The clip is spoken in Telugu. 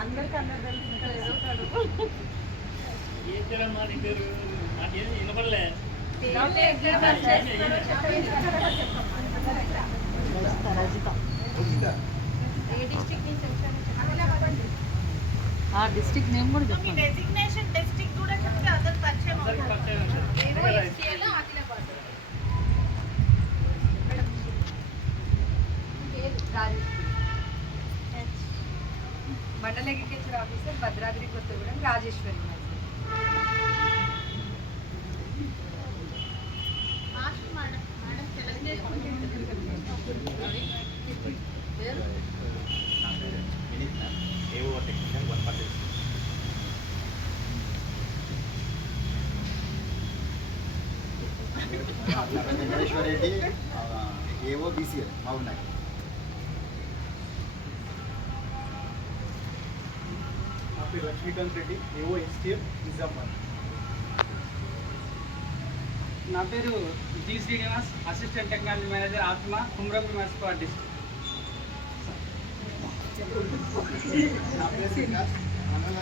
అందరికి అందరు తెలుసు. ఏం పేరమ్మా నీ పేరు? నాకేం వినపడలే. ఆ డిస్ట్రిక్ట్ నేమ్ కూడా చెప్పండి. డెసిగ్నేషన్ డిస్ట్రిక్ట్ కూడా చెప్తే అందరు పరిచయం మండల అగ్రికల్చర్ ఆఫీసర్ భద్రాద్రి కొత్తగూడెం రాజేశ్వరి. వెంకటేశ్వర రెడ్డి ఏవో బీసీఎల్ బాగున్నాయి. నా పేరు లక్ష్మీకాంత్ రెడ్డి, ఏవో ఎస్టీఎఫ్ నిజామాబాద్. నా పేరు G Srinivas, assistant technology manager ఆత్మ, కుమ్రం మున్సిపల్ డిస్ట్రిక్ట్. నా పేరు వికాస్, మండల